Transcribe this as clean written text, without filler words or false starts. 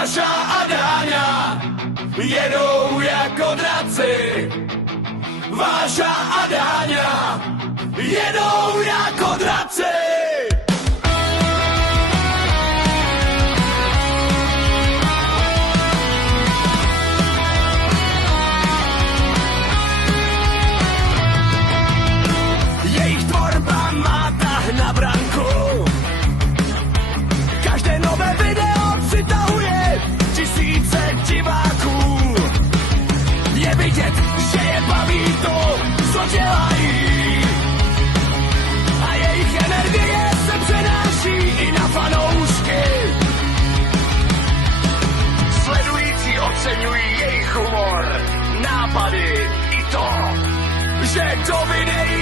Váša a Dáňa jedou jako draci. Váša a Dáňa jedou jako draci. Jejich tvorba má tah na branku. Každé nové video přitahuje tisíce diváků. Je vidět, že je baví to, co dělají. A jejich energie se přenáší i na fanoušky. Sledující oceňují jejich humor, nápady i to, že do videí